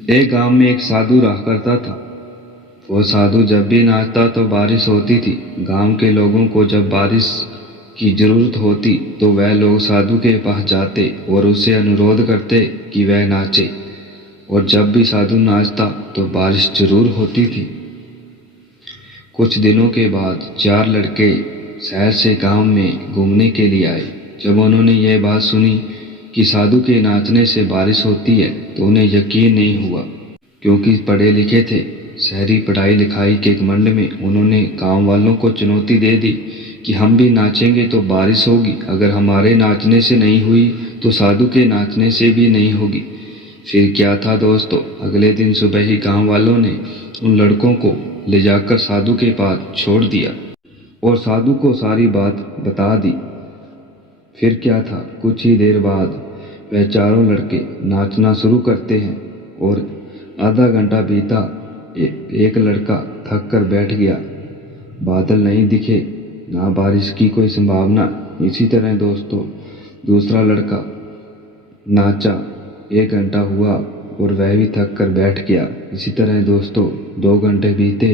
एक गांव में एक साधु रहा करता था। वो साधु जब भी नाचता तो बारिश होती थी। गांव के लोगों को जब बारिश की जरूरत होती तो वह लोग साधु के पास जाते और उससे अनुरोध करते कि वह नाचे। और जब भी साधु नाचता तो बारिश जरूर होती थी। कुछ दिनों के बाद 4 लड़के शहर से गांव में घूमने के लिए आए। जब उन्होंने यह बात सुनी कि साधु के नाचने से बारिश होती है तो उन्हें यकीन नहीं हुआ, क्योंकि पढ़े लिखे थे। शहरी पढ़ाई लिखाई के घमंड में उन्होंने गांव वालों को चुनौती दे दी कि हम भी नाचेंगे तो बारिश होगी, अगर हमारे नाचने से नहीं हुई तो साधु के नाचने से भी नहीं होगी। फिर क्या था दोस्तों, अगले दिन सुबह ही गांव वालों ने उन लड़कों को ले जाकर साधु के पास छोड़ दिया और साधु को सारी बात बता दी। फिर क्या था, कुछ ही देर बाद वह चारों लड़के नाचना शुरू करते हैं और आधा घंटा बीता। एक लड़का थक कर बैठ गया। बादल नहीं दिखे, ना बारिश की कोई संभावना। इसी तरह दोस्तों दूसरा लड़का नाचा। 1 घंटा हुआ और वह भी थक कर बैठ गया। इसी तरह दोस्तों 2 घंटे बीते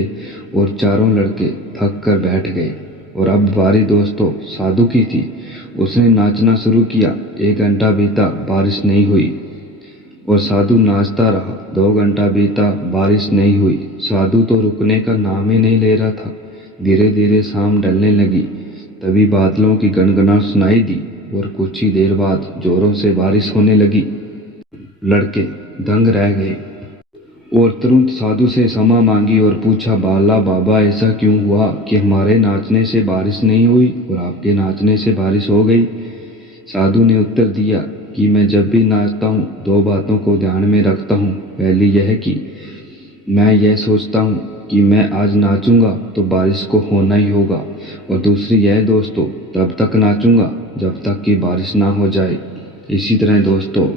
और चारों लड़के थक कर बैठ गए। और अब बारी दोस्तों साधु की थी। उसने नाचना शुरू किया। 1 घंटा बीता, बारिश नहीं हुई और साधु नाचता रहा। 2 घंटा बीता, बारिश नहीं हुई। साधु तो रुकने का नाम ही नहीं ले रहा था। धीरे धीरे शाम ढलने लगी। तभी बादलों की गनगनाहट सुनाई दी और कुछ ही देर बाद जोरों से बारिश होने लगी। लड़के दंग रह गए और तुरंत साधु से क्षमा मांगी और पूछा, बाला बाबा ऐसा क्यों हुआ कि हमारे नाचने से बारिश नहीं हुई और आपके नाचने से बारिश हो गई? साधु ने उत्तर दिया कि मैं जब भी नाचता हूँ 2 बातों को ध्यान में रखता हूँ। पहली यह कि मैं यह सोचता हूँ कि मैं आज नाचूंगा तो बारिश को होना ही होगा, और दूसरी यह दोस्तों तब तक नाचूंगा जब तक कि बारिश ना हो जाए। इसी तरह दोस्तों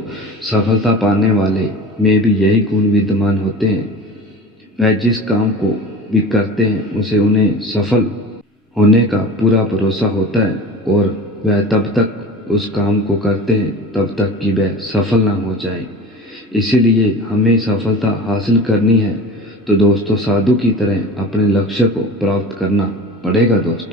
सफलता पाने वाले में भी यही गुण विद्यमान होते हैं। वह जिस काम को भी करते हैं उसे उन्हें सफल होने का पूरा भरोसा होता है और वह तब तक उस काम को करते हैं तब तक कि वह सफल ना हो जाए। इसीलिए हमें सफलता हासिल करनी है तो दोस्तों साधु की तरह अपने लक्ष्य को प्राप्त करना पड़ेगा दोस्तों।